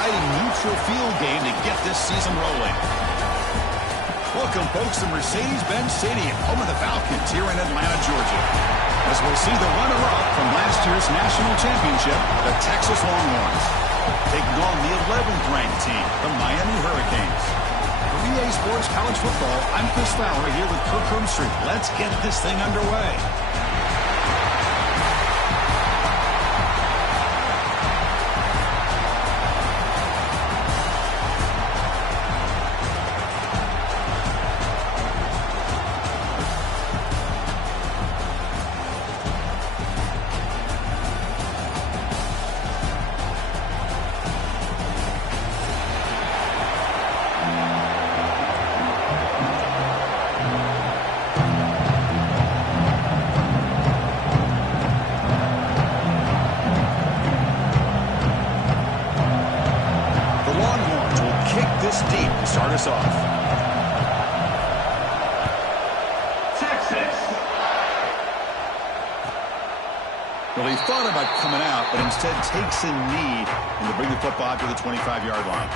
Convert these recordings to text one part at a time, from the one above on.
exciting neutral field game to get this season rolling. Welcome, folks, to Mercedes-Benz Stadium, home of the Falcons here in Atlanta, Georgia. As we'll see the runner-up from last year's national championship, the Texas Longhorns, taking on the 11th ranked team, the Miami Hurricanes. For EA Sports College Football, I'm Chris Fowler here with Kirk Herbstreit. Let's get this thing underway. Start us off. Texas. Well, he thought about coming out, but instead takes a knee and to bring the football to the 25-yard line.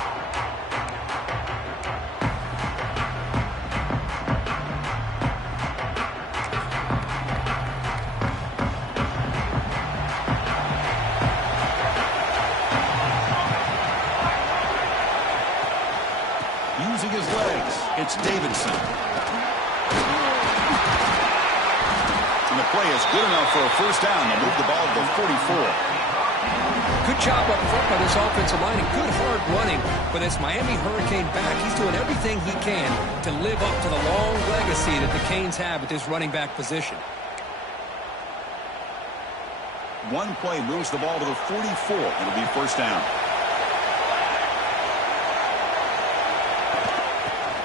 Using his legs, it's Davidson. And the play is good enough for a first down to move the ball to the 44. Good job up front by this offensive line and good hard running for this Miami Hurricane back. He's doing everything he can to live up to the long legacy that the Canes have at this running back position. One play moves the ball to the 44. It'll be first down.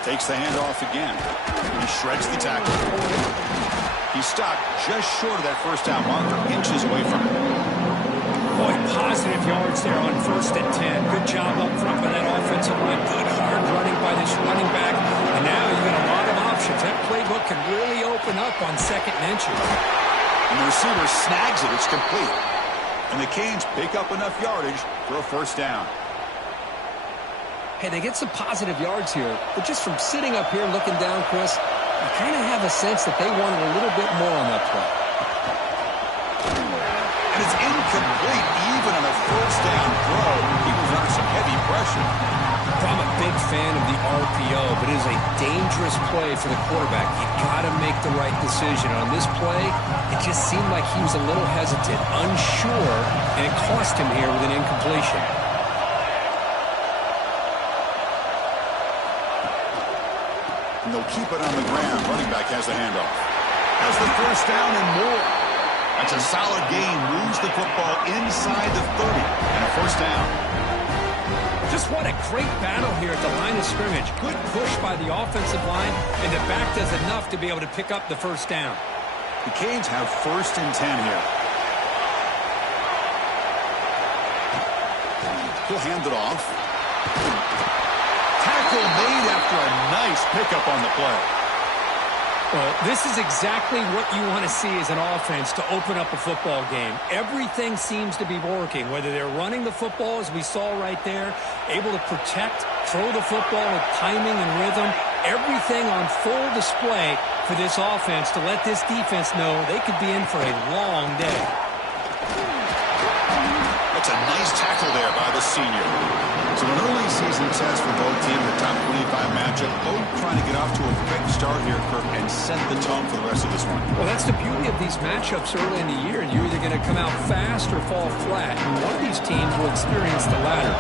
Takes the handoff again. He shreds the tackle. He stopped just short of that first down marker, inches away from it. Boy, positive yards there on 1st and 10. Good job up front by that offensive line. Good hard running by this running back. And now you got a lot of options. That playbook can really open up on 2nd and inches. And the receiver snags it. It's complete. And the Canes pick up enough yardage for a first down. Hey, they get some positive yards here, but just from sitting up here looking down, Chris, I kind of have a sense that they wanted a little bit more on that play. And it's incomplete, even on a first down throw. He was under some heavy pressure. I'm a big fan of the RPO, but it is a dangerous play for the quarterback. You got to make the right decision. On this play, it just seemed like he was a little hesitant, unsure, and it cost him here with an incompletion. And they'll keep it on the ground. Running back has the handoff. Has the first down and more. That's a solid gain. Moves the football inside the 30. And a first down. Just what a great battle here at the line of scrimmage. Good push by the offensive line, and the back does enough to be able to pick up the first down. The Canes have 1st and 10 here. He'll hand it off. Tackle made after a nice pickup on the play. Well, this is exactly what you want to see as an offense to open up a football game. Everything seems to be working, whether they're running the football, as we saw right there, able to protect, throw the football with timing and rhythm, everything on full display for this offense to let this defense know they could be in for a long day. That's a nice tackle there by the senior. So an early season test for both teams, the top 25 matchup. Both trying to get off to a quick start here, Kirk, and set the tone for the rest of this one. Well, that's the beauty of these matchups early in the year. You're either going to come out fast or fall flat. And one of these teams will experience the latter.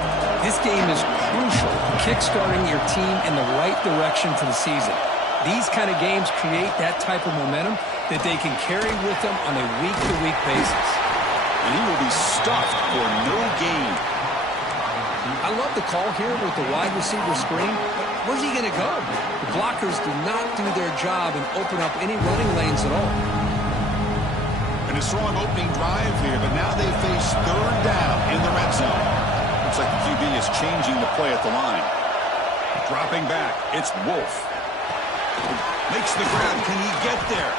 This game is crucial, kickstarting your team in the right direction for the season. These kind of games create that type of momentum that they can carry with them on a week-to-week basis. And he will be stuffed for no gain. I love the call here with the wide receiver screen. Where's he going to go? The blockers do not do their job and open up any running lanes at all. And a strong opening drive here, but now they face 3rd down in the red zone. Looks like the QB is changing the play at the line. Dropping back, it's Wolf. Makes the grab. Can he get there?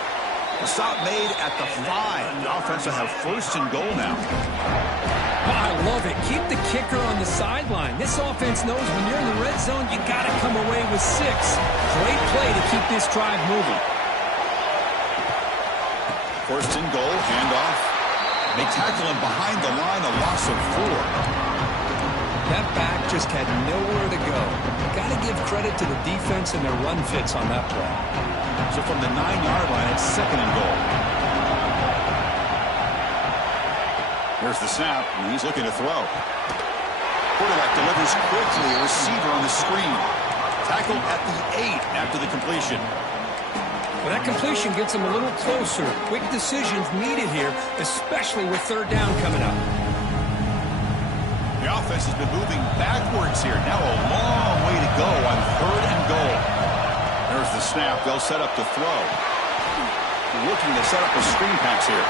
The stop made at the 5. The offense will have first and goal now. Oh, I love it. Keep the kicker on the sideline. This offense knows when you're in the red zone, you got to come away with 6. Great play to keep this drive moving. First and goal, handoff. They tackle him behind the line, a loss of 4. That back just had nowhere to go. Got to give credit to the defense and their run fits on that play. So from the 9-yard line, it's second and goal. Here's the snap, and he's looking to throw. Quarterback delivers quickly, a receiver on the screen. Tackled at the 8 after the completion. Well, that completion gets him a little closer. Quick decisions needed here, especially with third down coming up. The offense has been moving backwards here. Now a long way to go on third and goal. There's the snap. They'll set up to throw. Looking to set up a screen pass here.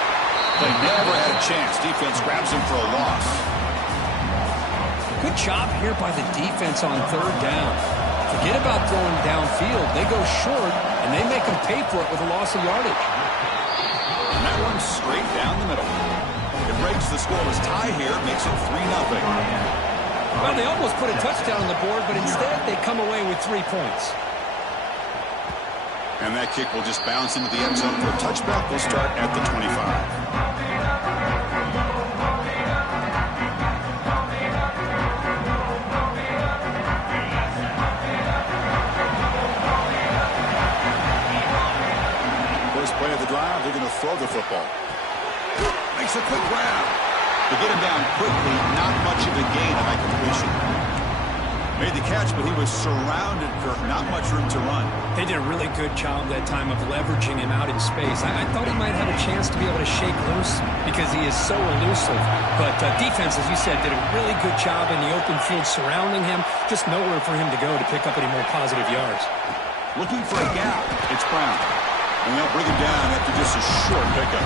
They never had a chance. Defense grabs him for a loss. Good job here by the defense on third down. Forget about throwing downfield. They go short, and they make them pay for it with a loss of yardage. And that one's straight down the middle. It breaks the scoreless tie here, makes it 3-0. Well, they almost put a touchdown on the board, but instead they come away with 3 points. And that kick will just bounce into the end zone for a touchback. Will start at the 25. First play of the drive, they're going to throw the football. Makes a quick grab. To get him down quickly, not much of a gain on that completion. Made the catch, but he was surrounded, Kirk. Not much room to run. They did a really good job that time of leveraging him out in space. I thought he might have a chance to be able to shake loose because he is so elusive. But defense, as you said, did a really good job in the open field surrounding him. Just nowhere for him to go to pick up any more positive yards. Looking for a gap. It's Brown. And they'll bring him down after just a short pickup.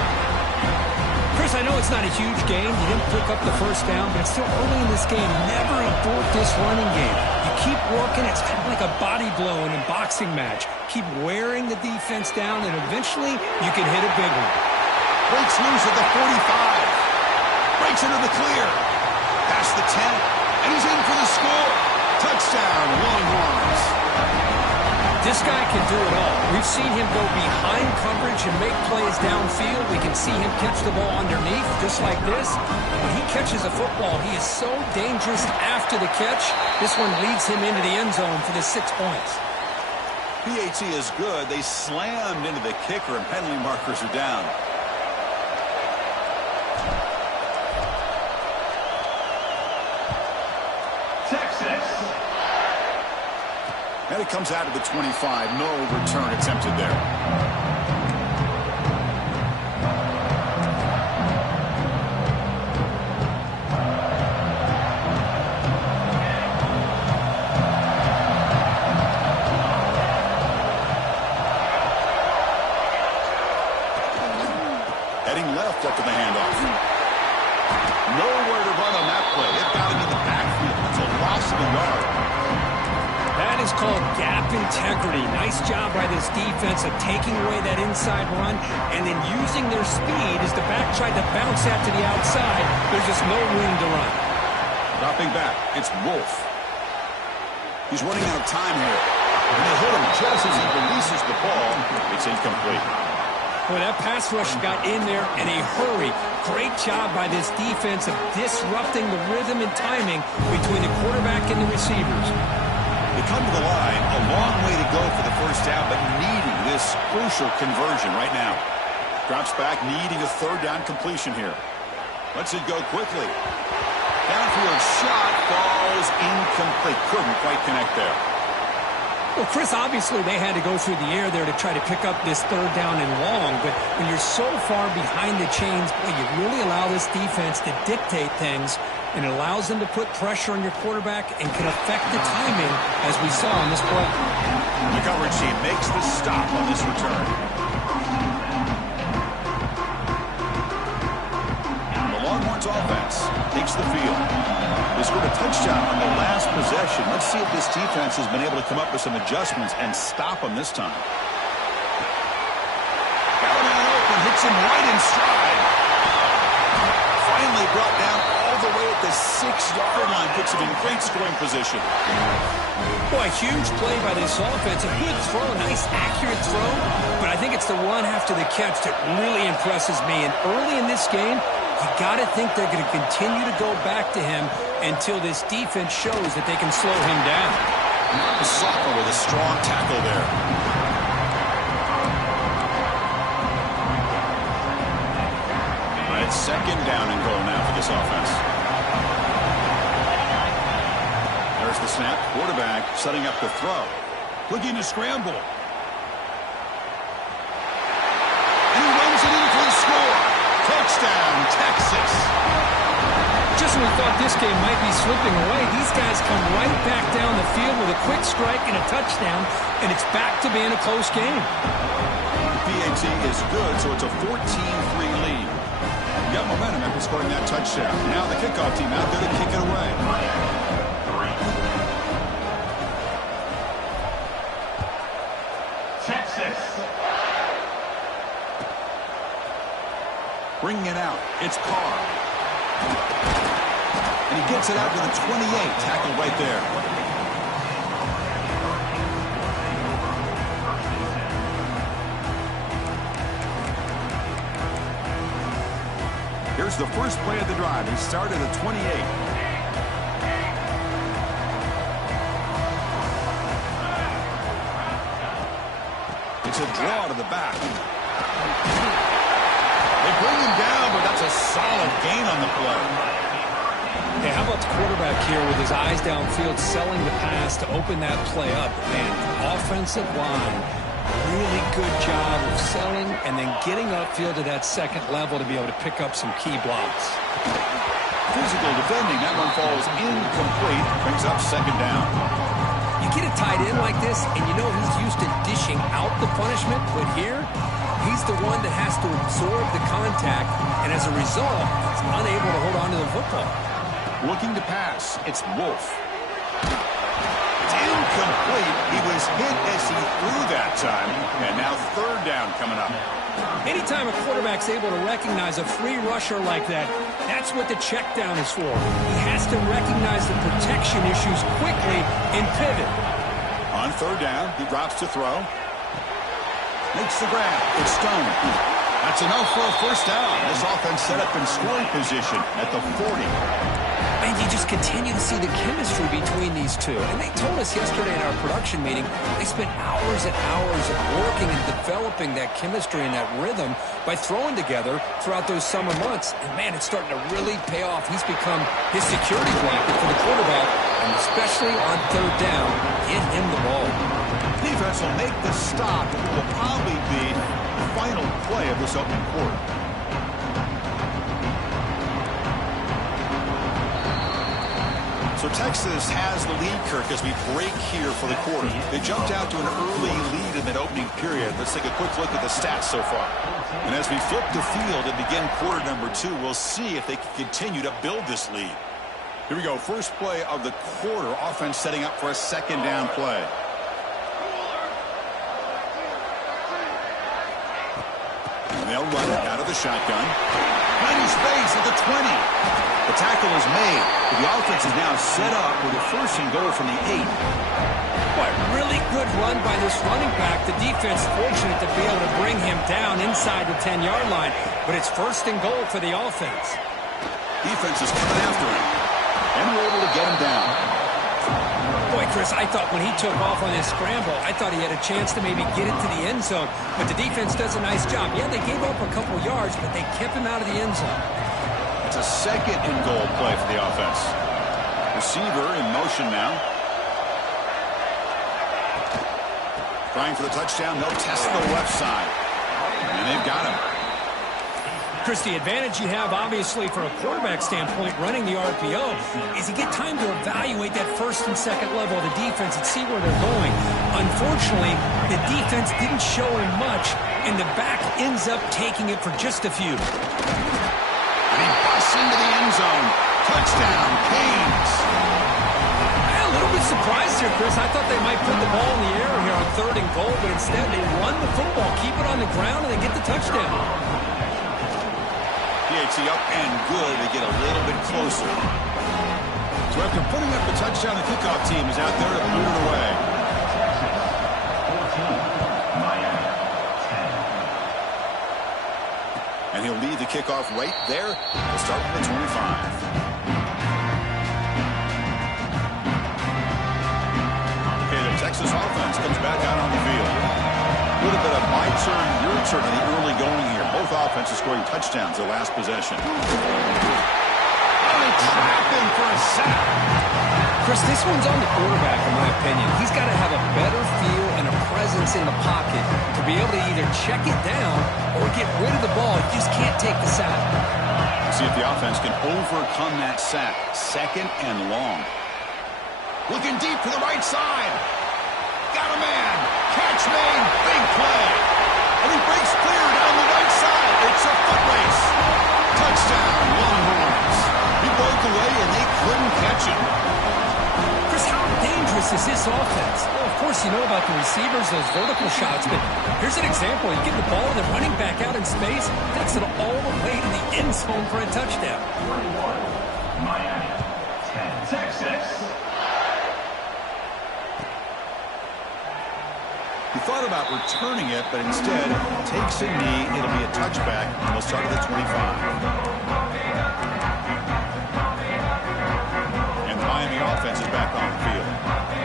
Chris, I know it's not a huge game. You didn't pick up the first down, but it's still early in this game. Never abort this running game. You keep working. It's kind of like a body blow in a boxing match. Keep wearing the defense down, and eventually you can hit a big one. Breaks loose at the 45. Breaks into the clear. Past the 10, and he's in for the score. Touchdown, Longhorns. This guy can do it all. We've seen him go behind coverage and make plays downfield. We can see him catch the ball underneath, just like this. When he catches a football, he is so dangerous after the catch. This one leads him into the end zone for the 6 points. PAT is good. They slammed into the kicker, and penalty markers are down. And it comes out of the 25. No return attempted there. Heading left after the handoff. Nowhere to run on that play. It got him in the backfield. It's a loss of a yard. That is called gap integrity. Nice job by this defense of taking away that inside run and then using their speed as the back tried to bounce that to the outside. There's just no room to run. Dropping back, it's Wolf. He's running out of time here. And they hit him just as he releases the ball. It's incomplete. Boy, that pass rush got in there in a hurry. Great job by this defense of disrupting the rhythm and timing between the quarterback and the receivers. They come to the line, a long way to go for the first down, but needing this crucial conversion right now. Drops back, needing a third down completion here. Lets it go quickly. Downfield shot falls incomplete. Couldn't quite connect there. Well, Chris, obviously they had to go through the air there to try to pick up this third down and long, but when you're so far behind the chains, boy, you really allow this defense to dictate things, and it allows them to put pressure on your quarterback and can affect the timing, as we saw on this play. The coverage team makes the stop on this return. The Longhorns offense takes the field. They scored a touchdown on the last possession. Let's see if this defense has been able to come up with some adjustments and stop them this time. Got him out Hits him right in stride. Finally brought down all the way at the 6-yard line. Puts him in great scoring position. Boy, huge play by this offense. A good throw, nice accurate throw. But I think it's the run after the catch that really impresses me. And early in this game, you got to think they're going to continue to go back to him until this defense shows that they can slow him down. Soccer with a strong tackle there. All right, second down and goal now for this offense. There's the snap. Quarterback setting up the throw. Looking to scramble. And he runs it in for the score. Touchdown, Texas. Just when we thought this game might be slipping away, these guys come right back down the field with a quick strike and a touchdown, and it's back to being a close game. PAT is good, so it's a 14-3 lead. You got momentum after scoring that touchdown. Now the kickoff team out there to kick it away. Texas. Bringing it out. It's Carr. And he gets it out to the 28. Tackle right there. Here's the first play of the drive. He started at 28. It's a draw to the back. They bring him down, but that's a solid gain on the play. Hey, how about the quarterback here with his eyes downfield, selling the pass to open that play up? Man, offensive line, really good job of selling and then getting upfield to that second level to be able to pick up some key blocks. Physical defending. That one falls incomplete. Brings up second down. You get a tight end like this, and you know he's used to dishing out the punishment, but here, he's the one that has to absorb the contact, and as a result, he's unable to hold on to the football. Looking to pass. It's Wolf. It's incomplete. He was hit as he threw that time. And now third down coming up. Anytime a quarterback's able to recognize a free rusher like that, that's what the check down is for. He has to recognize the protection issues quickly and pivot. On third down, he drops to throw. Makes the grab. It's Stone. That's enough for a first down. This offense set up in scoring position at the 40. And you just continue to see the chemistry between these two. And they told us yesterday in our production meeting, they spent hours and hours of working and developing that chemistry and that rhythm by throwing together throughout those summer months. And, man, it's starting to really pay off. He's become his security blanket for the quarterback, and especially on third down, get him the ball. Defense will make the stop. It will probably be the final play of this opening quarter. So Texas has the lead, Kirk, as we break here for the quarter. They jumped out to an early lead in that opening period. Let's take a quick look at the stats so far. And as we flip the field and begin quarter number 2, we'll see if they can continue to build this lead. Here we go. First play of the quarter. Offense setting up for a second down play. And they'll run it out of the shotgun. Plenty space at the 20. The tackle is made. But the offense is now set up with a first and goal from the 8. Boy, really good run by this running back. The defense fortunate to be able to bring him down inside the 10-yard line. But it's first and goal for the offense. Defense is coming after him. And we're able to get him down. Boy, Chris, I thought when he took off on his scramble, I thought he had a chance to maybe get it to the end zone. But the defense does a nice job. Yeah, they gave up a couple yards, but they kept him out of the end zone. It's a second and goal play for the offense. Receiver in motion now. Trying for the touchdown. They'll test the left side. And they've got him. Chris, the advantage you have, obviously, from a quarterback standpoint, running the RPO, is you get time to evaluate that first and second level of the defense and see where they're going. Unfortunately, the defense didn't show him much, and the back ends up taking it for just a few. And he busts into the end zone. Touchdown, Canes. A little bit surprising honest here, Chris, I thought they might put the ball in the air here on 3rd and goal, but instead they run the football, keep it on the ground, and they get the touchdown. PAT up and good to get a little bit closer. So after putting up the touchdown, the kickoff team is out there to put it away. 14, Miami, 10. And he'll lead the kickoff right there. We'll start with the 25. Texas offense comes back out on the field. A little bit of my turn, your turn in the early going here. Both offenses scoring touchdowns their last possession. Oh, they trap him for a sack. Chris, this one's on the quarterback, in my opinion. He's got to have a better feel and a presence in the pocket to be able to either check it down or get rid of the ball. You just can't take the sack. See if the offense can overcome that sack. 2nd and long. Looking deep to the right side. Got a man. Catch made. Big play. And he breaks clear down the right side. It's a foot race. Touchdown, Longhorns. He broke away and they couldn't catch him. Chris, how dangerous is this offense? Well, of course, you know about the receivers, those vertical shots, but here's an example. You get the ball and the running back out in space, takes it all the way to the end zone for a touchdown. 21, Miami, 10. Texas. He thought about returning it, but instead takes a knee. It'll be a touchback, and they'll start at the 25. And the Miami offense is back on the field.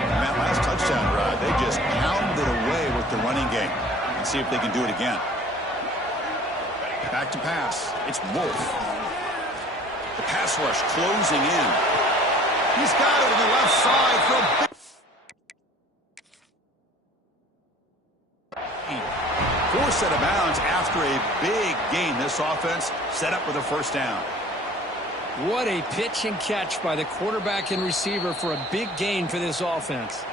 And that last touchdown drive, they just pounded away with the running game. And see if they can do it again. Back to pass. It's Wolf. The pass rush closing in. He's got it on the left side for a big... Forced out of bounds after a big gain. This offense set up with a first down. What a pitch and catch by the quarterback and receiver for a big gain for this offense.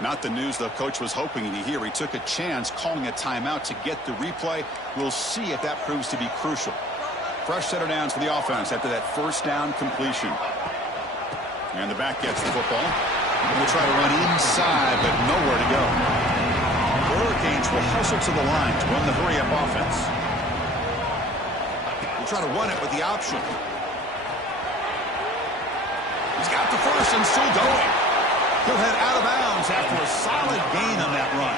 Not the news the coach was hoping to hear. He took a chance calling a timeout to get the replay. We'll see if that proves to be crucial. Fresh set of downs for the offense after that first down completion. And the back gets the football. We'll try to run inside, but nowhere to go. Hurricanes will hustle to the line to run the hurry-up offense. We'll try to run it with the option. He's got the first and still going. He'll head out of bounds after a solid gain on that run.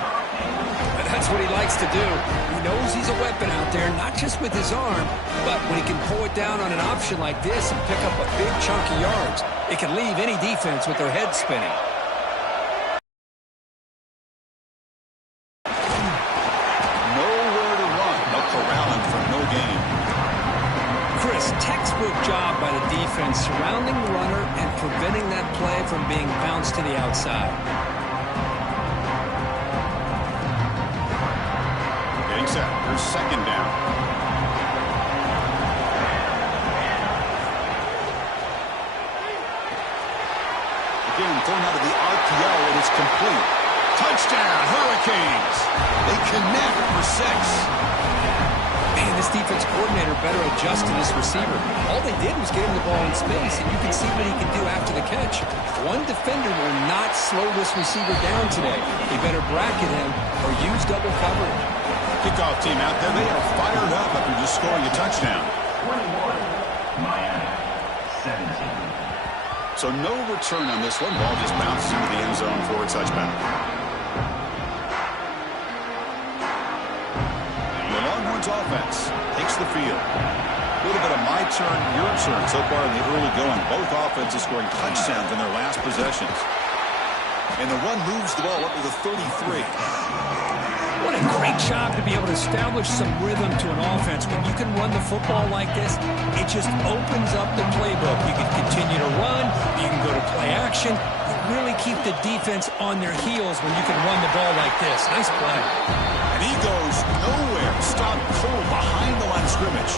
And that's what he likes to do. He knows he's a weapon out there, not just with his arm, but when he can pull it down on an option like this and pick up a big chunk of yards, it can leave any defense with their head spinning. Textbook job by the defense surrounding the runner and preventing that play from being bounced to the outside. Getting set. Here's 2nd down. Again, thrown out of the RPO, and it's complete. Touchdown, Hurricanes. They connect for 6. Man, this defense coordinator better adjust to this receiver. All they did was get him the ball in space, and you can see what he can do after the catch. One defender will not slow this receiver down today. He better bracket him or use double coverage. Kickoff team out there, they are fired up after just scoring a touchdown. 21, Miami, 17. So no return on this one. Ball just bounces into the end zone for a touchback. Offense takes the field. A little bit of my turn, your turn so far in the early going. Both offenses scoring touchdowns in their last possessions. And the one moves the ball up to the 33. What a great job to be able to establish some rhythm to an offense. When you can run the football like this, it just opens up the playbook. You can continue to run. You can go to play action. You really keep the defense on their heels when you can run the ball like this. Nice play. And he goes nowhere. Stopped cold behind the line of scrimmage.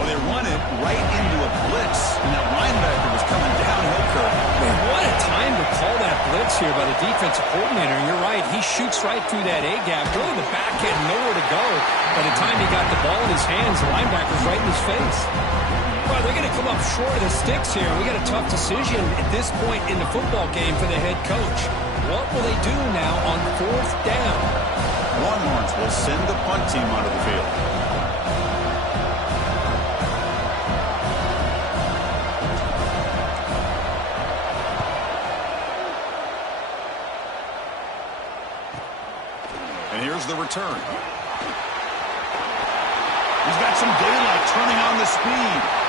Well, they run it right into a blitz, and that linebacker was coming downhill curve. Man, what a time to call that blitz here by the defensive coordinator. You're right. He shoots right through that A-gap. Really, the back end, nowhere to go. By the time he got the ball in his hands, the linebacker's right in his face. Well, they're going to come up short of the sticks here. We got a tough decision at this point in the football game for the head coach. What will they do now on 4th down? Longhorns will send the punt team onto the field. And here's the return. He's got some daylight turning on the speed.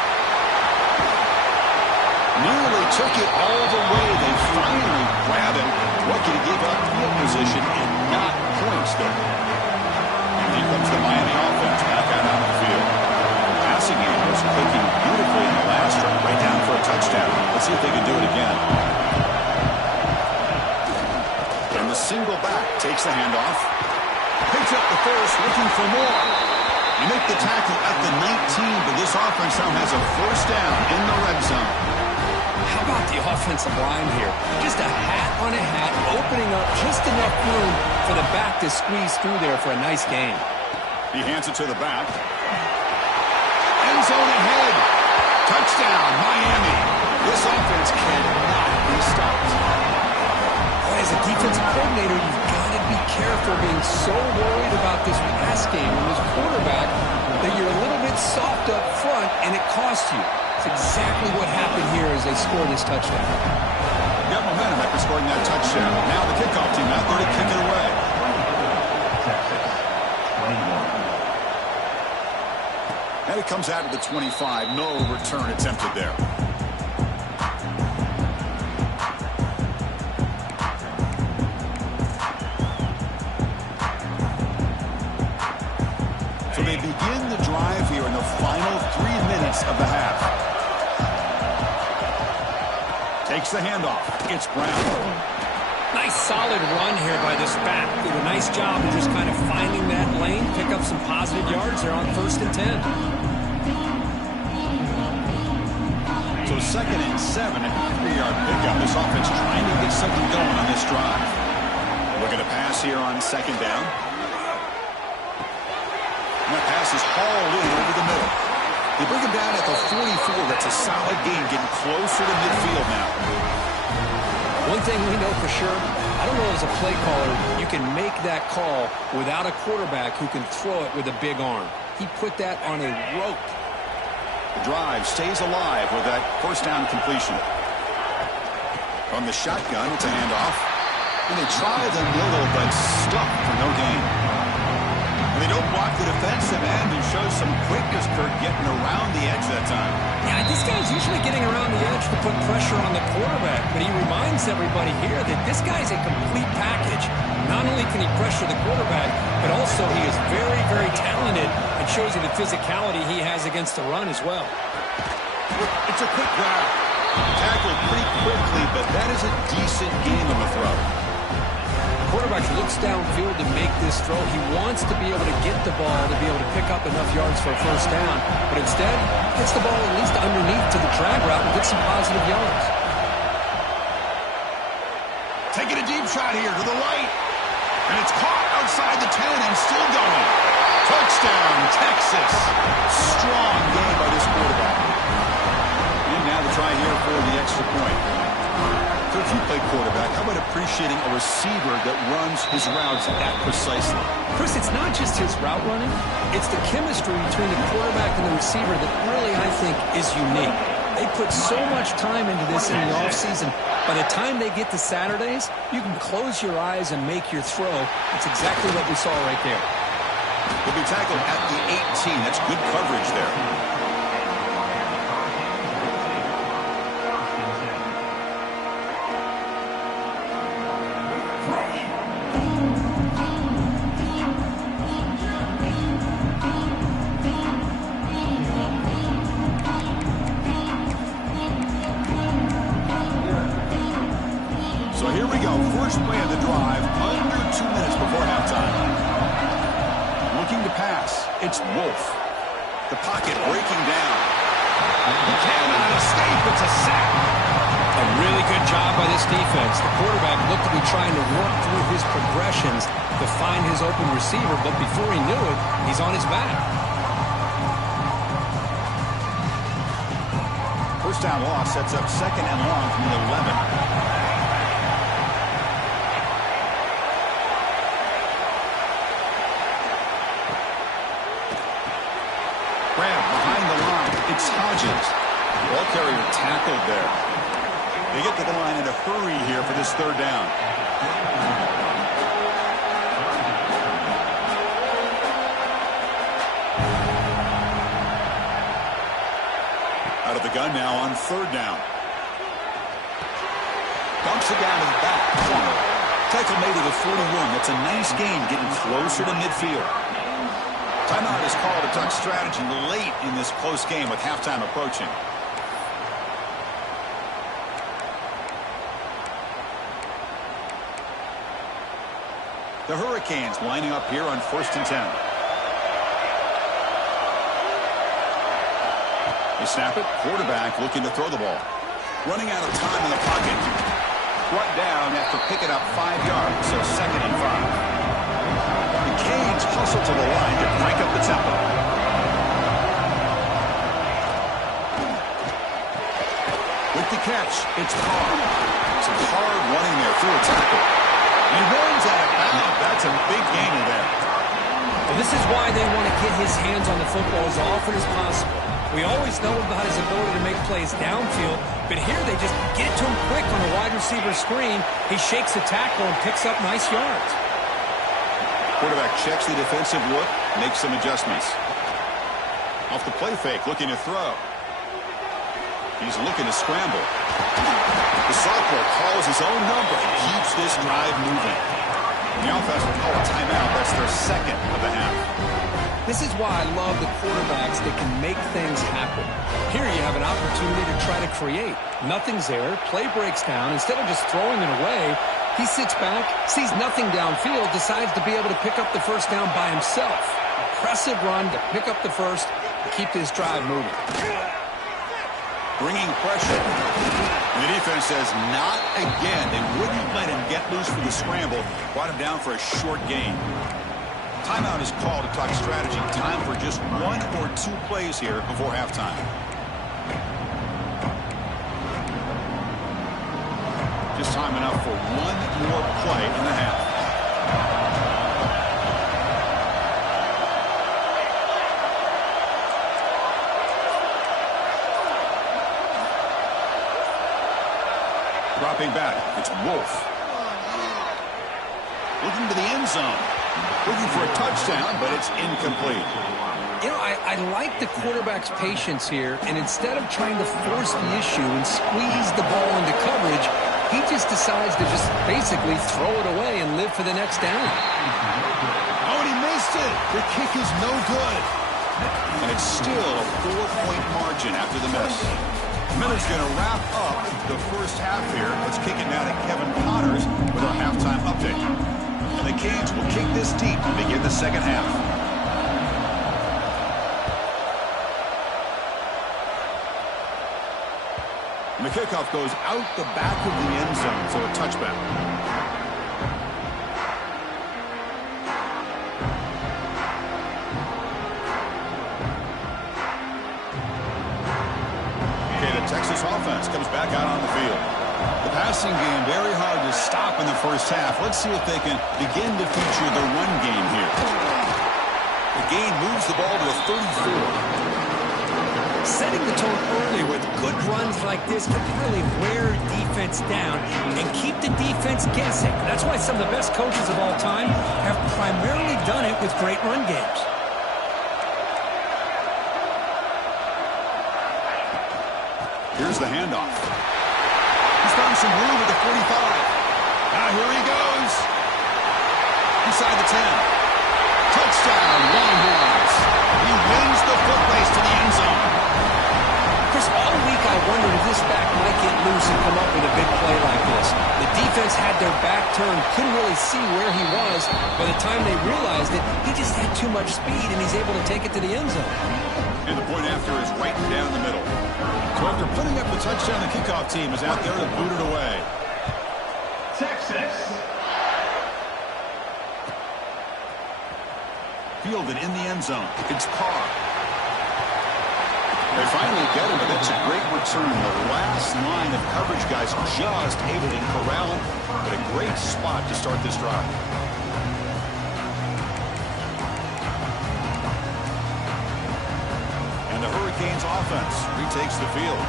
Nearly took it all the way. They finally grab him. Lucky to give up field position and not points there. And here comes the Miami offense back out on the field. The passing game was clicking beautifully in the last run, right down for a touchdown. Let's see if they can do it again. And the single back takes the handoff. Picks up the first, looking for more. You make the tackle at the 19, but this offense now has a 1st down in the red zone. How about the offensive line here? Just a hat on a hat, opening up just enough room for the back to squeeze through there for a nice gain. He hands it to the back. End zone ahead. Touchdown, Miami. This offense cannot be stopped. Boy, as a defensive coordinator, you've got to be careful being so worried about this pass game and this quarterback that you're a little bit soft up front and it costs you. It's exactly what happened here as they score this touchdown. Got momentum after scoring that touchdown. Now the kickoff team out there to kick it away. And it comes out of the 25. No return attempted there. So they begin the drive here in the final 3 minutes of the half. Takes the handoff. It's Brown. Nice solid run here by this back. Did a nice job of just kind of finding that lane, pick up some positive yards there on 1st and 10. So 2nd and 7, a 3-yard pickup. This offense trying to get something going on this drive. Look at a pass here on 2nd down. And that pass is hauled in over the middle. They bring him down at the 44. That's a solid gain, getting closer to midfield now. One thing we know for sure, I don't know as a play caller, you can make that call without a quarterback who can throw it with a big arm. He put that on a rope. The drive stays alive with that 1st down completion. From the shotgun, it's a handoff. And they try the middle, but stuck for no gain. They don't block the defensive end and show some quickness, Kurt, getting around the edge that time. Yeah, this guy's usually getting around the edge to put pressure on the quarterback, but he reminds everybody here that this guy's a complete package. Not only can he pressure the quarterback, but also he is very, very talented and shows you the physicality he has against the run as well. It's a quick grab. Tackled pretty quickly, but that is a decent gain on the throw. Quarterback looks downfield to make this throw. He wants to be able to get the ball to be able to pick up enough yards for a 1st down, but instead gets the ball at least underneath to the drag route and gets some positive yards. Taking a deep shot here to the right, and it's caught outside the 10 and still going. Touchdown, Texas. Strong game by this quarterback. And now the try here for the extra point. So if you play quarterback, how about appreciating a receiver that runs his routes that precisely? Chris, it's not just his route running. It's the chemistry between the quarterback and the receiver that really, I think, is unique. They put so much time into this in the offseason. By the time they get to Saturdays, you can close your eyes and make your throw. That's exactly what we saw right there. He'll be tackled at the 18. That's good coverage there. First play of the drive, under 2 minutes before halftime. Looking to pass, it's Wolf. The pocket breaking down. He cannot escape, it's a sack. A really good job by this defense. The quarterback looked to be trying to work through his progressions to find his open receiver, but before he knew it, he's on his back. first down loss sets up second and long from the 11. Grab behind the line. It's Hodges. Ball carrier tackled there. They get to the line in a hurry here for this third down. Out of the gun now on third down. Dumps it down to the back corner. Tackle made at the 41. That's a nice gain, getting closer to midfield. Timeout is called to talk strategy late in this close game with halftime approaching. The Hurricanes lining up here on 1st and 10. They snap it. Quarterback looking to throw the ball. Running out of time in the pocket. Brought down after picking up 5 yards, so 2nd and 5. The Canes hustle to the line to crank up the tempo. With the catch, it's Carr. Some hard running there through a tackle. He runs out of bounds. That's a big gainer there. Well, this is why they want to get his hands on the football as often as possible. We always know about his ability to make plays downfield, but here they just get to him quick on a wide receiver screen. He shakes the tackle and picks up nice yards. Quarterback checks the defensive look, makes some adjustments. Off the play fake, looking to throw. He's looking to scramble. The sophomore calls his own number, keeps this drive moving. The offense will call a timeout. That's their second of the half. This is why I love the quarterbacks that can make things happen. Here you have an opportunity to try to create. Nothing's there. Play breaks down. Instead of just throwing it away, he sits back, sees nothing downfield, decides to be able to pick up the first down by himself. Impressive run to pick up the first and keep this drive moving. Bringing pressure. And the defense says not again. They wouldn't let him get loose for the scramble. Brought him down for a short gain. Timeout is called to talk strategy. Time for just 1 or 2 plays here before halftime. Just time enough for 1 more play in the half. Dropping back, it's Wolf. Looking to the end zone. Looking for a touchdown, but it's incomplete. You know, I like the quarterback's patience here, and instead of trying to force the issue and squeeze the ball into coverage, he just decides to just basically throw it away and live for the next down. Oh, and he missed it. The kick is no good. And it's still a 4-point margin after the miss. Miller's going to wrap up the first half here. Let's kick it now to Kevin Connors with our halftime update. And the Canes will kick this deep to begin the second half. And the kickoff goes out the back of the end zone, so a touchback. Okay, the Texas offense comes back out on the field. The passing game very hard to stop in the first half. Let's see if they can begin to feature the run game here. The game moves the ball to a 34. Setting the tone early with good runs like this can really wear defense down and keep the defense guessing. That's why some of the best coaches of all time have primarily done it with great run games. Here's the handoff. He's found some room at the 45. Now here he goes. Inside the 10. Touchdown, Longhorns. He wins the foot race to the end zone. Chris, all week I wondered if this back might get loose and come up with a big play like this. The defense had their back turned, couldn't really see where he was. By the time they realized it, he just had too much speed, and he's able to take it to the end zone. And the point after is right down the middle. So after putting up the touchdown, the kickoff team is out there to boot it away. Texas. Fielded in the end zone. It's Carr. They finally get him, but that's a great return. The last line of coverage guys just able to corral him, but a great spot to start this drive. And the Hurricanes offense retakes the field.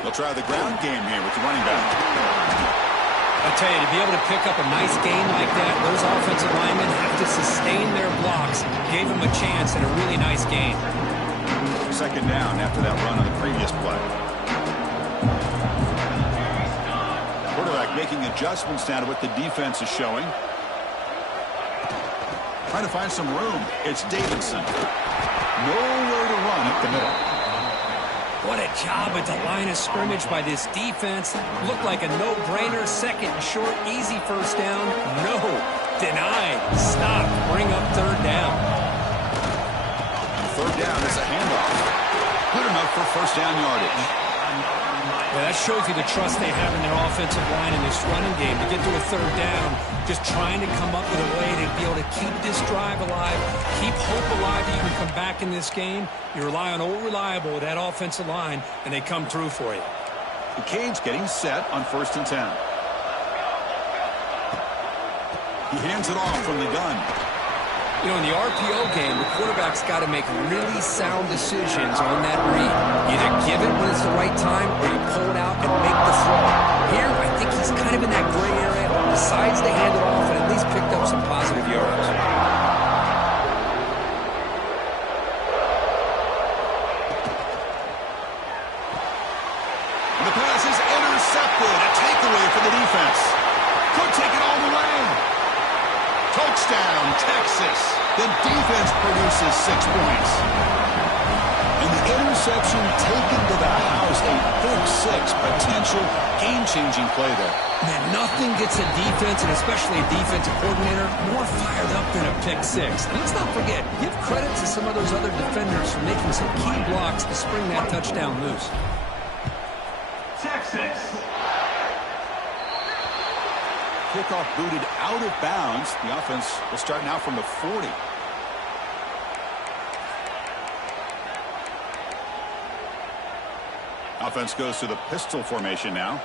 They'll try the ground game here with the running back. I tell you, to be able to pick up a nice gain like that, those offensive linemen have to sustain their blocks. Gave them a chance and a really nice gain. Second down after that run on the previous play. Quarterback making adjustments now to what the defense is showing. Trying to find some room. It's Davidson. Nowhere to run up the middle. What a job at the line of scrimmage by this defense. Looked like a no-brainer. Second and short, easy first down. No. Denied. Stop. Bring up third down. Third down is a handoff. Good enough for first down yardage. Yeah, that shows you the trust they have in their offensive line in this running game. To get to a third down, just trying to come up with a way to be able to keep this drive alive, keep hope alive that you can come back in this game. You rely on Old Reliable with that offensive line, and they come through for you. The Canes getting set on 1st and 10. He hands it off from the gun. You know, in the RPO game, the quarterback's got to make really sound decisions on that read. Either give it when it's the right time or you pull it out and make the throw. Here, I think he's kind of in that gray area, decides to hand it off and at least picked up some positive yards. And the pass is intercepted. A takeaway for the defense. Could take it all the way. Touchdown, Texas. The defense produces 6 points. And the interception taken to the house, a big 6, potential game-changing play there. Man, nothing gets a defense, and especially a defensive coordinator, more fired up than a pick 6. And let's not forget, give credit to some of those other defenders for making some key blocks to spring that touchdown loose. Texas. Kickoff booted out of bounds. The offense will start now from the 40. Offense goes to the pistol formation now.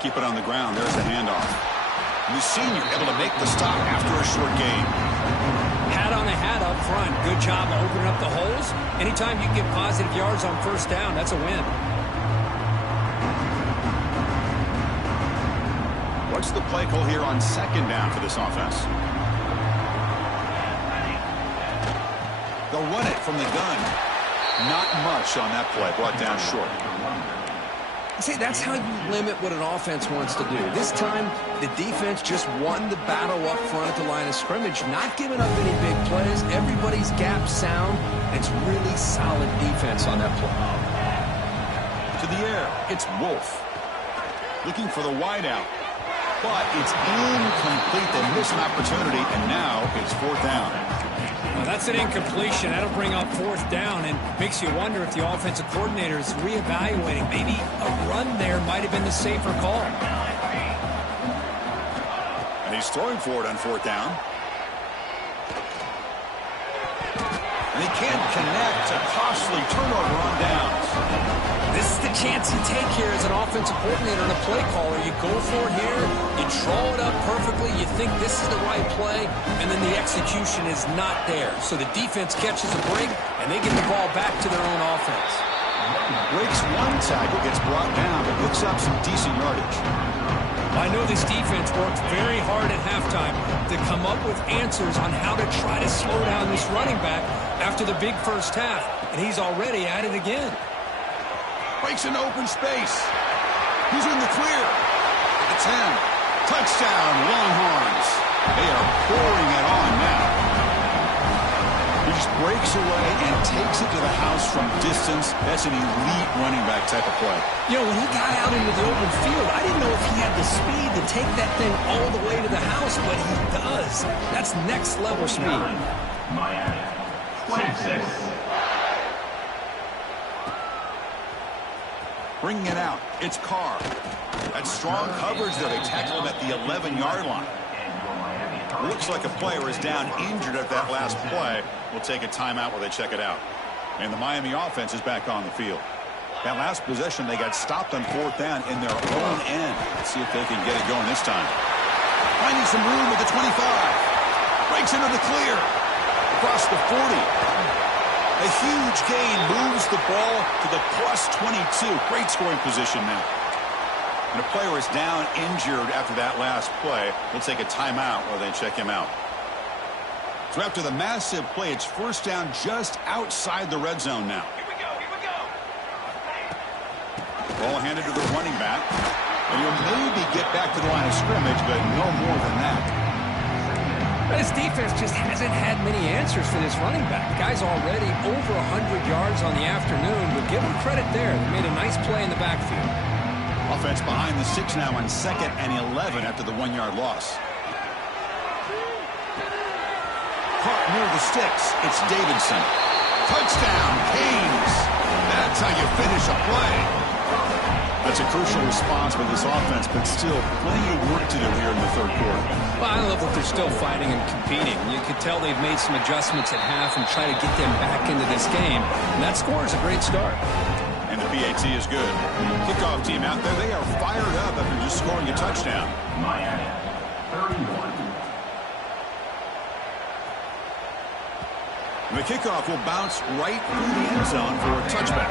Keep it on the ground. There's the handoff. And the senior able to make the stop after a short gain. Hat on a hat up front. Good job of opening up the holes. Anytime you get positive yards on first down, that's a win. What's the play call here on second down for this offense? They'll run it from the gun. Not much on that play. Brought down short. See, that's how you limit what an offense wants to do. This time, the defense just won the battle up front at the line of scrimmage, not giving up any big plays. Everybody's gap sound. It's really solid defense on that play. To the air, it's Wolf. Looking for the wideout. But it's incomplete. They miss an opportunity, and now it's fourth down. Well, that's an incompletion. That'll bring up fourth down and makes you wonder if the offensive coordinator is reevaluating. Maybe a run there might have been the safer call. And he's throwing for it on fourth down. And he can't connect. A costly turnover on downs. This is the chance you take here as an offensive coordinator and a play caller. You go for it here, you draw it up perfectly, you think this is the right play, and then the execution is not there. So the defense catches a break, and they get the ball back to their own offense. Breaks one tackle, gets brought down, but picks up some decent yardage. I know this defense worked very hard at halftime to come up with answers on how to try to slow down this running back after the big first half, and he's already at it again. Breaks into open space. He's in the clear. At the 10. Touchdown, Longhorns. They are pouring it on now. He just breaks away and takes it to the house from distance. That's an elite running back type of play. You know, when he got out into the open field, I didn't know if he had the speed to take that thing all the way to the house, but he does. That's next level speed. Miami. 26. Bringing it out, it's Carr. That's strong coverage there. They tackle him at the 11-yard line. Looks like a player is down injured at that last play. We'll take a timeout where they check it out. And the Miami offense is back on the field. That last possession, they got stopped on 4th down in their own end. Let's see if they can get it going this time. Finding some room at the 25. Breaks into the clear. Across the 40. A huge gain moves the ball to the plus 22. Great scoring position now. And a player is down injured after that last play. We'll take a timeout while they check him out. So after the massive play, it's 1st down just outside the red zone now. Here we go. Ball handed to the running back. And he'll maybe get back to the line of scrimmage, but no more than that. This defense just hasn't had many answers for this running back. The guy's already over 100 yards on the afternoon, but give him credit there. They made a nice play in the backfield. Offense behind the 6 now on 2nd and 11 after the 1-yard loss. Caught near the sticks. It's Davidson. Touchdown, Canes. That's how you finish a play. That's a crucial response by this offense, but still plenty of work to do here in the 3rd quarter. Well, I love that they're still fighting and competing. You can tell they've made some adjustments at half and try to get them back into this game. And that score is a great start. And the PAT is good. Kickoff team out there, they are fired up after just scoring a touchdown. Miami, 31. And the kickoff will bounce right through the end zone for a touchback.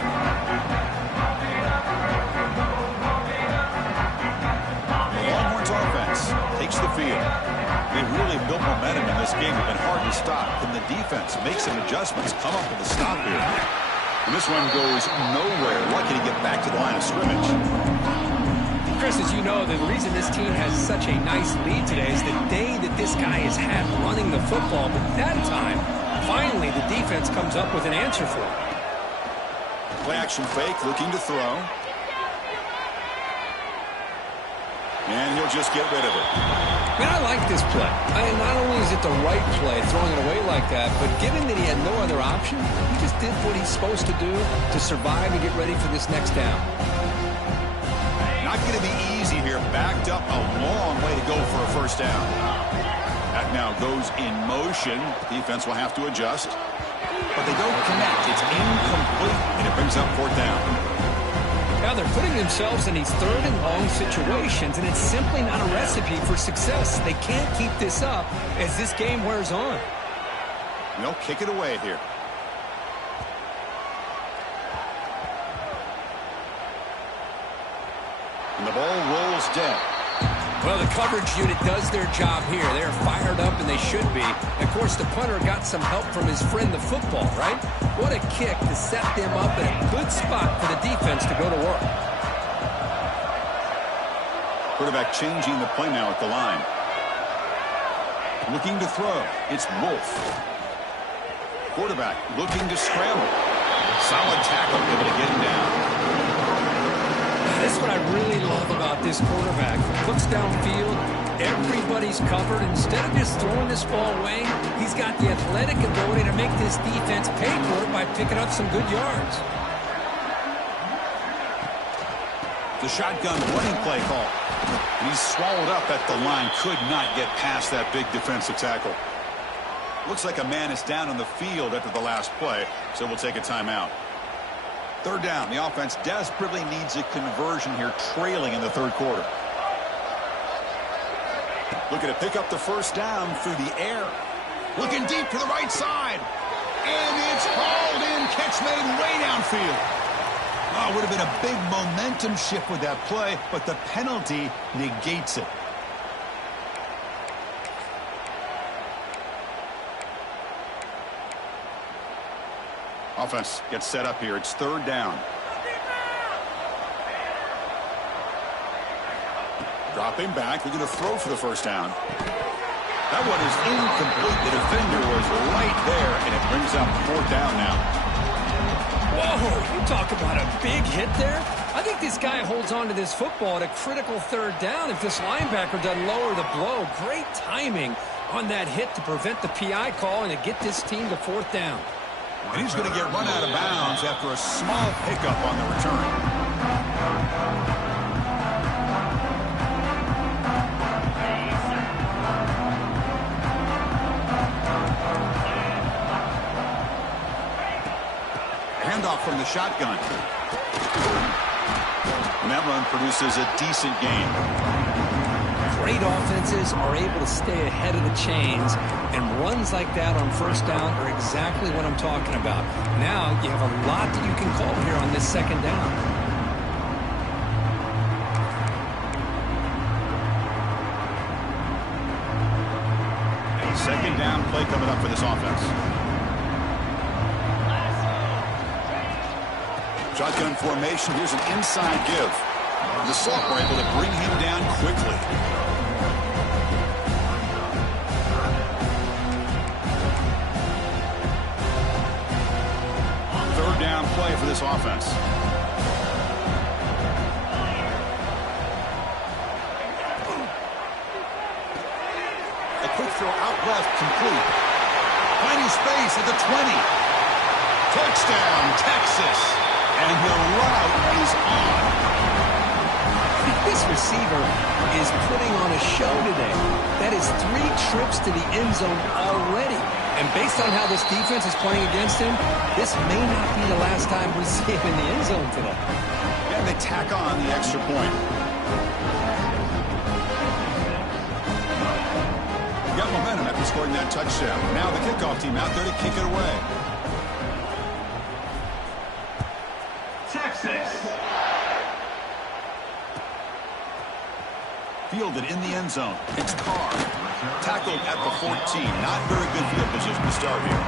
The Longhorns offense takes the field. They really built momentum in this game. It's been hard to stop. Can the defense make some adjustments, come up with a stop here? And this one goes nowhere. Lucky to get back to the line of scrimmage. Chris, as you know, the reason this team has such a nice lead today is the day that this guy has had running the football. But that time, finally, the defense comes up with an answer for it. Play action fake, looking to throw. And he'll just get rid of it. Man, I like this play. Not only is it the right play, throwing it away like that, but given that he had no other option, he just did what he's supposed to do to survive and get ready for this next down. Not going to be easy here. Backed up a long way to go for a 1st down. That now goes in motion. Defense will have to adjust. But they don't connect. It's incomplete, and it brings up 4th down. Now they're putting themselves in these 3rd and long situations, and it's simply not a recipe for success. They can't keep this up as this game wears on. And they'll kick it away here. And the ball rolls dead. Well, the coverage unit does their job here. They're fired up, and they should be. Of course, the punter got some help from his friend, the football, right? What a kick to set them up in a good spot for the defense to go to work. Quarterback changing the play now at the line. Looking to throw. It's Wolf. Quarterback looking to scramble. Solid tackle, able to get him down. That's what I really love about this quarterback. Looks downfield, everybody's covered. Instead of just throwing this ball away, he's got the athletic ability to make this defense pay for it by picking up some good yards. The shotgun running play call. And he's swallowed up at the line. Could not get past that big defensive tackle. Looks like a man is down on the field after the last play, so we'll take a timeout. 3rd down. The offense desperately needs a conversion here, trailing in the 3rd quarter. Looking to pick up the 1st down through the air. Looking deep to the right side. And it's hauled in. Catch made way downfield. Oh, it would have been a big momentum shift with that play, but the penalty negates it. Offense gets set up here. It's 3rd down. Dropping back. They're going to throw for the 1st down. That one is incomplete. The defender was right there, and it brings up 4th down now. Whoa, you talk about a big hit there. I think this guy holds on to this football at a critical 3rd down if this linebacker doesn't lower the blow. Great timing on that hit to prevent the PI call and to get this team to 4th down. And he's going to get run out of bounds after a small pickup on the return. off from the shotgun. And that run produces a decent gain. Great offenses are able to stay ahead of the chains, and runs like that on first down are exactly what I'm talking about. Now you have a lot that you can call here on this second down. Second down play coming up for this offense. Shotgun formation. Here's an inside give. The Sauk were able to bring him down quickly. Third down play for this offense. A quick throw out left, complete. Finding space at the 20. Touchdown, Texas. And the route is on. This receiver is putting on a show today. That is 3 trips to the end zone already. And based on how this defense is playing against him, this may not be the last time we see him in the end zone today. And they tack on the extra point. Got momentum after scoring that touchdown. Now the kickoff team out there to kick it away. Fielded in the end zone. It's Carr. Tackled at the 14. Not very good field position to start here.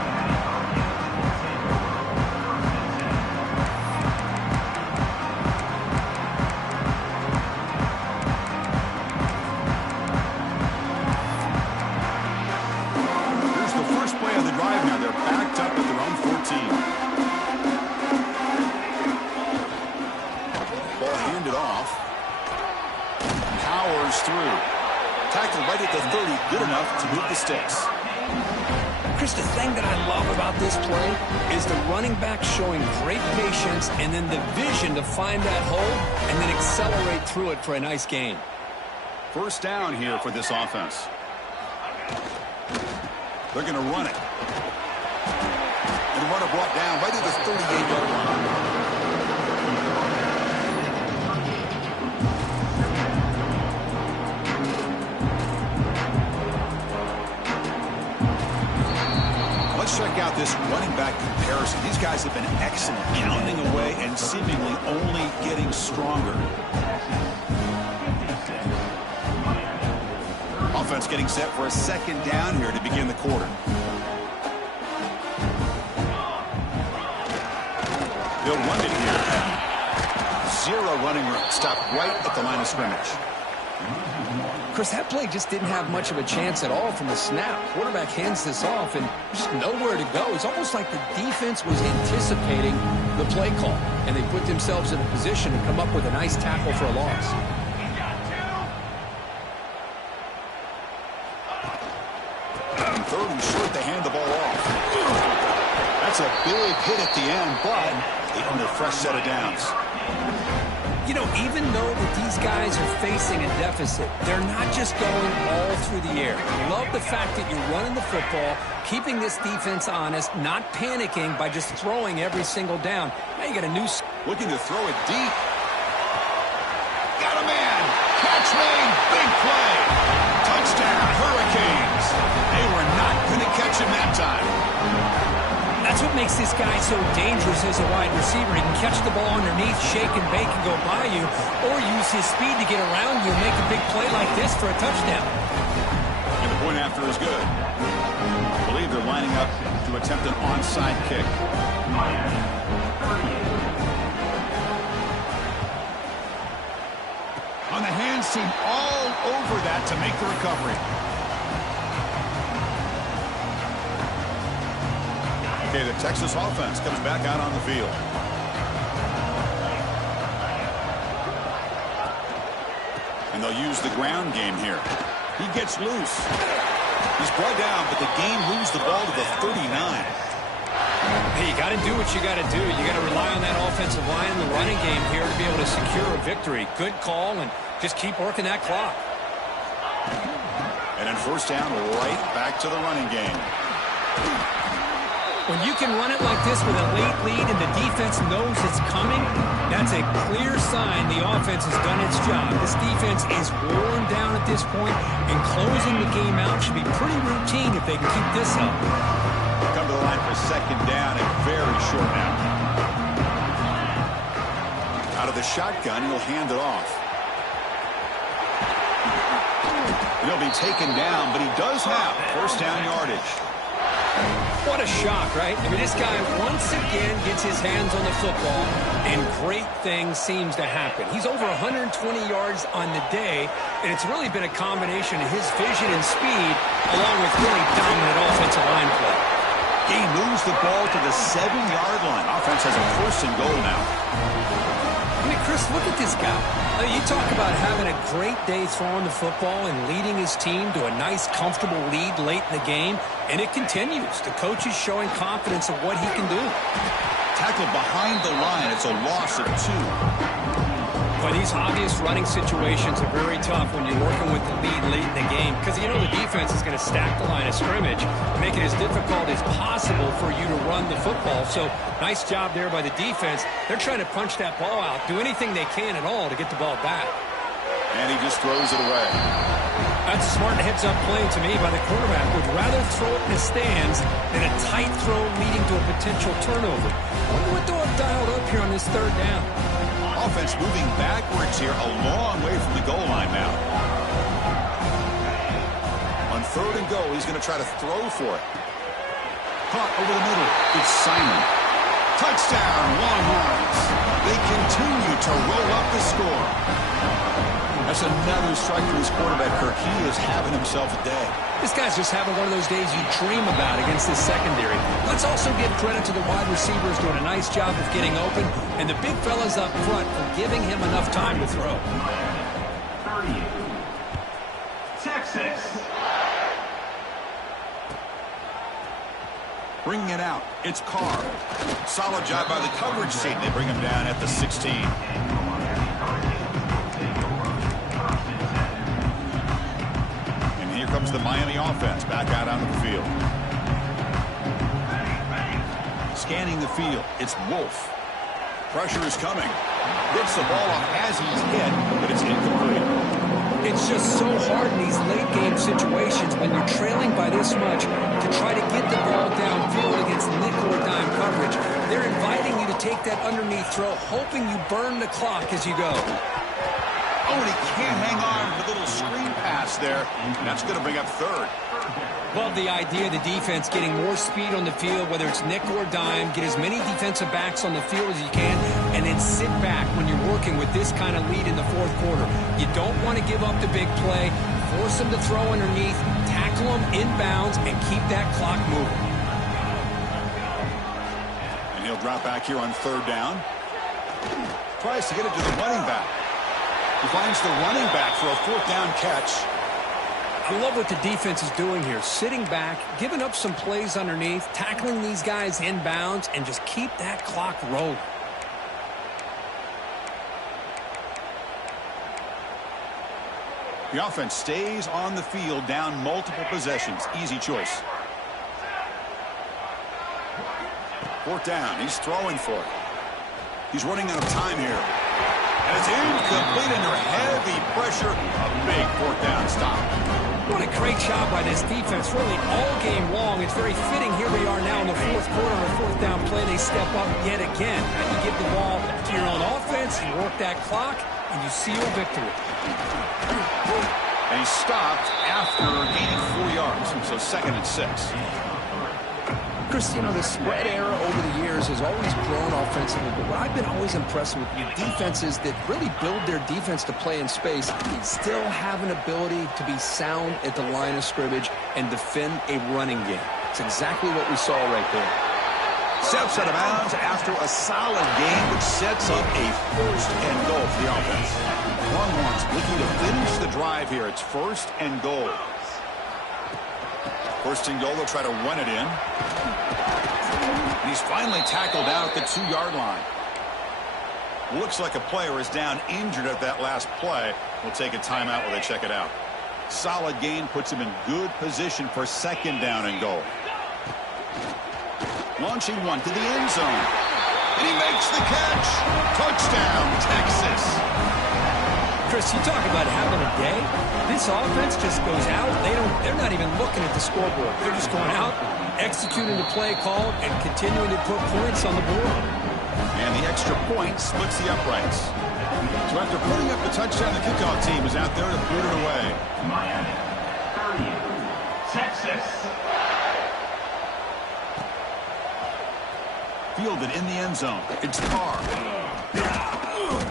Here's the first play of the drive now. They're backed up at their own 14. Ball handed off. Powers through. Tackled right at the 30. Good enough to move the sticks. Chris, the thing that I love about this play is the running back showing great patience and then the vision to find that hole and then accelerate through it for a nice gain. First down here for this offense. They're going to run it. And the runner brought down right at the 38-yard line. Let's check out this running back comparison. These guys have been excellent, pounding away and seemingly only getting stronger. Offense getting set for a second down here to begin the quarter. They'll run it here. 0 running room. Stop right at the line of scrimmage. Chris, that play just didn't have much of a chance at all from the snap. Quarterback hands this off and just nowhere to go. It's almost like the defense was anticipating the play call, and they put themselves in a position to come up with a nice tackle for a loss. Third and short, they hand the ball off. That's a big hit at the end, but they earn a fresh set of downs. You know, even though that these guys are facing a deficit, they're not just going all through the air. I love the fact that you're running the football, keeping this defense honest, not panicking by just throwing every single down. Now you got a new... Looking to throw it deep. Got a man. Catch made. Big play. Touchdown, Hurricanes. They were not going to catch him that time. That's what makes this guy so dangerous as a wide receiver. He can catch the ball underneath, shake and bake and go by you, or use his speed to get around you and make a big play like this for a touchdown. And the point after is good. I believe they're lining up to attempt an onside kick. On the hands team all over that to make the recovery. Okay, the Texas offense comes back out on the field. And they'll use the ground game here. He gets loose. He's brought down, but the game moves the ball to the 39. Hey, you got to do what you got to do. You got to rely on that offensive line in the running game here to be able to secure a victory. Good call, and just keep working that clock. And then first down, right back to the running game. When you can run it like this with a late lead and the defense knows it's coming, that's a clear sign the offense has done its job. This defense is worn down at this point, and closing the game out should be pretty routine if they can keep this up. Come to the line for second down and very short now. Out of the shotgun, he'll hand it off. He'll be taken down, but he does have first down yardage. What a shock, right? I mean, this guy once again gets his hands on the football, and great things seems to happen. He's over 120 yards on the day, and it's really been a combination of his vision and speed, along with really dominant offensive line play. He moves the ball to the 7-yard line. Offense has a first and goal now. I mean, Chris, look at this guy. I mean, you talk about having a great day throwing the football and leading his team to a nice, comfortable lead late in the game, and it continues. The coach is showing confidence of what he can do. Tackle behind the line. It's a loss of 2. Well, these obvious running situations are very tough when you're working with the lead late in the game because you know the defense is going to stack the line of scrimmage, make it as difficult as possible for you to run the football. So nice job there by the defense. They're trying to punch that ball out, do anything they can at all to get the ball back. And he just throws it away. That's a smart heads-up play to me by the quarterback. Would rather throw it in the stands than a tight throw leading to a potential turnover. I wonder what they'll have dialed up here on this third down. Offense moving backwards here, a long way from the goal line now. On third and goal, he's going to try to throw for it. Caught over the middle. It's Simon. Touchdown, Longhorns. They continue to roll up the score. That's another strike for his quarterback, Kirk. He is having himself a day. This guy's just having one of those days you dream about against this secondary. Let's also give credit to the wide receivers doing a nice job of getting open, and the big fellas up front for giving him enough time to throw. 30. Texas. Bringing it out. It's Carr. Solid job by the coverage team. They bring him down at the 16. And here comes the Miami offense back out onto the field. Scanning the field. It's Wolf. Pressure is coming. Gets the ball off as he's hit, but it's incomplete. It's just so hard in these late-game situations when you're trailing by this much to try to get the ball downfield against nickel or dime coverage. They're inviting you to take that underneath throw, hoping you burn the clock as you go. Oh, and he can't hang on to the little screen pass there. That's going to bring up third. Love the idea of the defense getting more speed on the field, whether it's nickel or dime, get as many defensive backs on the field as you can, and then sit back when you're working with this kind of lead in the fourth quarter. You don't want to give up the big play, force them to throw underneath, tackle them inbounds, and keep that clock moving. And he'll drop back here on third down. Tries to get it to the running back. He finds the running back for a fourth down catch. I love what the defense is doing here. Sitting back, giving up some plays underneath, tackling these guys inbounds, and just keep that clock rolling. The offense stays on the field, down multiple possessions. Easy choice. Fourth down. He's throwing for it. He's running out of time here. And it's incomplete under heavy pressure. A big fourth down stop. What a great job by this defense, really all game long. It's very fitting. Here we are now in the fourth quarter on a fourth down play. They step up yet again. And you give the ball to your own offense, you work that clock, and you seal victory. And he stopped after gaining 4 yards. So 2nd and 6. Chris, you know, the spread era over the years has always grown offensively, but what I've been always impressed with defenses that really build their defense to play in space still have an ability to be sound at the line of scrimmage and defend a running game. It's exactly what we saw right there. Steps out of bounds after a solid game, which sets up a first and goal for the offense. Longhorns looking to finish the drive here. It's first and goal. First and goal, they'll try to run it in. And he's finally tackled out at the 2-yard line. Looks like a player is down injured at that last play. We'll take a timeout while they check it out. Solid gain puts him in good position for second down and goal. Launching one to the end zone. And he makes the catch. Touchdown, Texas. Chris, you talk about having a day. This offense just goes out. They're not even looking at the scoreboard. They're just going out, executing the play called, and continuing to put points on the board. And the extra point splits the uprights. So after putting up the touchdown, the kickoff team is out there to boot it away. Miami, 30, Texas. Fielded in the end zone. It's Carr.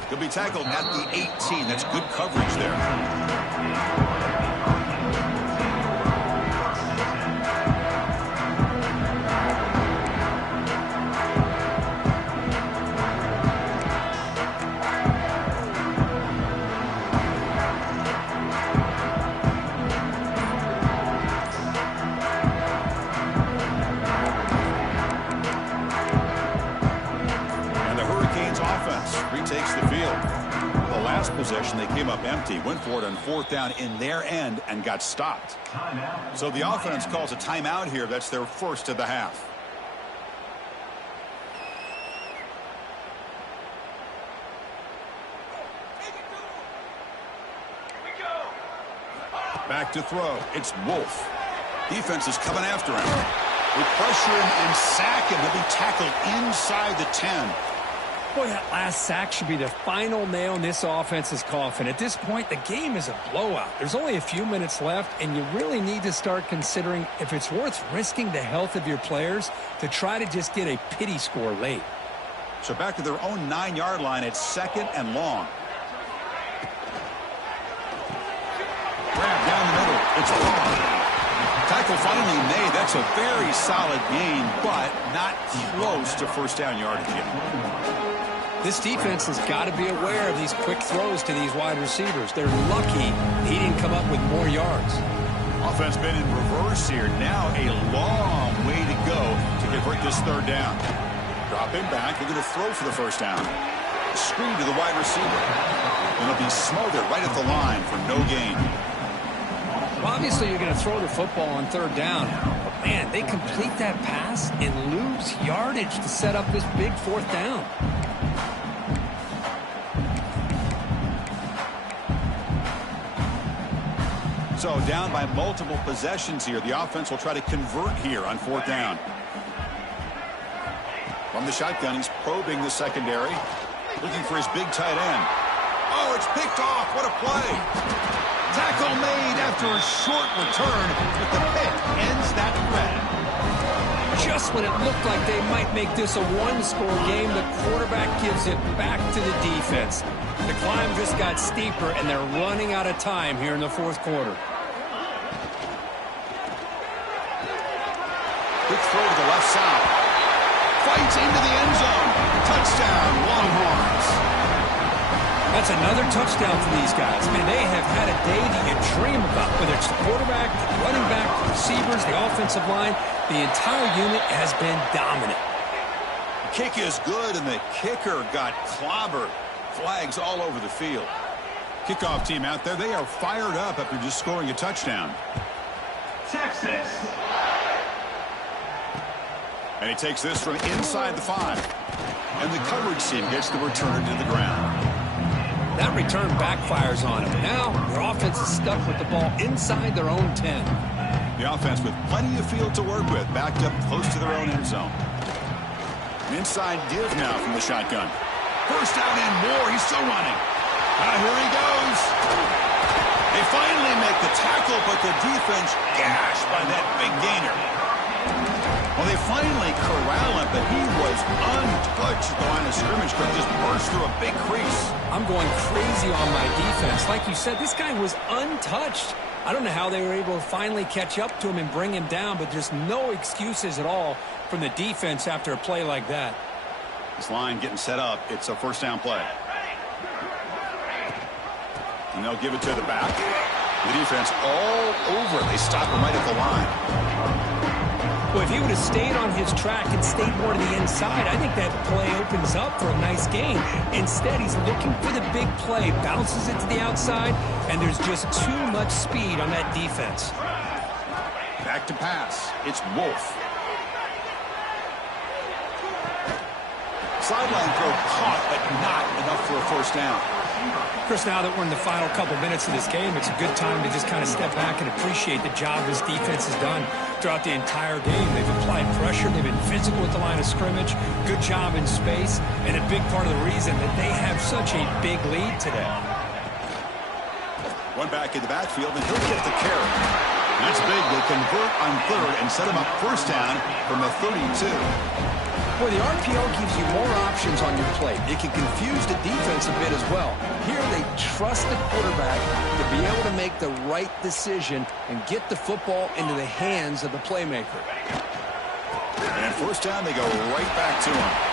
He'll be tackled at the 18. That's good coverage there. Takes the field. The last possession, they came up empty, went for it on fourth down in their end and got stopped. So the offense calls a timeout here. That's their first of the half. Back to throw. It's Wolf. Defense is coming after him. They pressure him and sack him. He'll be tackled inside the 10. Boy, that last sack should be the final nail in this offense's coffin. At this point, the game is a blowout. There's only a few minutes left, and you really need to start considering if it's worth risking the health of your players to try to just get a pity score late. So back to their own 9-yard line. It's second and long. Grab down the middle. It's long. Tackle finally made. That's a very solid gain, but not close to first down yardage yet. This defense has got to be aware of these quick throws to these wide receivers. They're lucky he didn't come up with more yards. Offense been in reverse here. Now a long way to go to convert this third down. Drop him back. They're going to throw for the first down. Screen to the wide receiver. And it'll be smothered right at the line for no gain. Well, obviously, you're going to throw the football on third down. But, man, they complete that pass and lose yardage to set up this big fourth down. So down by multiple possessions here. The offense will try to convert here on fourth down. From the shotgun, he's probing the secondary, looking for his big tight end. Oh, it's picked off. What a play. Tackle made after a short return, but the pick ends that threat. Just when it looked like they might make this a one-score game, the quarterback gives it back to the defense. The climb just got steeper, and they're running out of time here in the fourth quarter. Quick throw to the left side. Fights into the end zone. Touchdown, Longhorns. That's another touchdown for these guys. Man, they have had a day that you dream about, whether it's the quarterback, the running back, the receivers, the offensive line. The entire unit has been dominant. Kick is good, and the kicker got clobbered. Flags all over the field. Kickoff team out there. They are fired up after just scoring a touchdown. Texas. And he takes this from inside the 5. And the coverage team gets the return to the ground. That return backfires on him. Now their offense is stuck with the ball inside their own 10. The offense with plenty of field to work with, backed up close to their own end zone. An inside give now from the shotgun. First down and more. He's still running. Here he goes. They finally make the tackle, but the defense gashed by that big gainer. Well, they finally corral him, but he was untouched at the line of scrimmage. Could just burst through a big crease. I'm going crazy on my defense. Like you said, this guy was untouched. I don't know how they were able to finally catch up to him and bring him down, but there's no excuses at all from the defense after a play like that. This line getting set up. It's a first down play. And they'll give it to the back. The defense all over. They stop him right at the line. Well, if he would have stayed on his track and stayed more to the inside, I think that play opens up for a nice gain. Instead, he's looking for the big play, bounces it to the outside, and there's just too much speed on that defense. Back to pass. It's Wolf. Sideline throw caught, but not enough for a first down. Chris, now that we're in the final couple minutes of this game, it's a good time to just kind of step back and appreciate the job this defense has done throughout the entire game. They've applied pressure. They've been physical at the line of scrimmage. Good job in space, and a big part of the reason that they have such a big lead today. One back in the backfield, and he'll get the carry. That's big. They convert on third and set him up first down from the 32. Boy, the RPO gives you more options on your plate. It can confuse the defense a bit as well. Here they trust the quarterback to be able to make the right decision and get the football into the hands of the playmaker. And at first down, they go right back to him.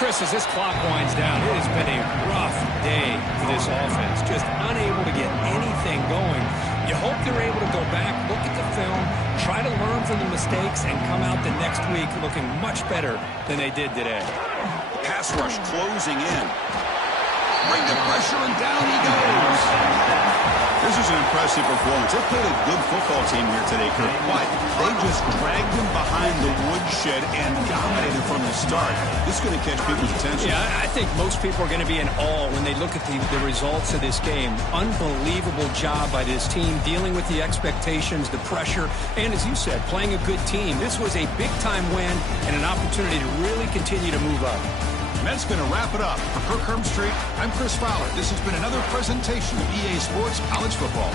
Chris, as this clock winds down, it has been a rough day for this offense. Just unable to get anything going. You hope they're able to go back, look at the film, try to learn from the mistakes, and come out the next week looking much better than they did today. Pass rush closing in. Bring the pressure, and down he goes. This is an impressive performance. They played a good football team here today, Kirk, but they just dragged them behind the woodshed and dominated from the start. This is going to catch people's attention. Yeah, I think most people are going to be in awe when they look at the results of this game. Unbelievable job by this team, dealing with the expectations, the pressure, and as you said, playing a good team. This was a big-time win and an opportunity to really continue to move up. And that's going to wrap it up. For Kirk Herbstreit, I'm Chris Fowler. This has been another presentation of EA Sports College Football.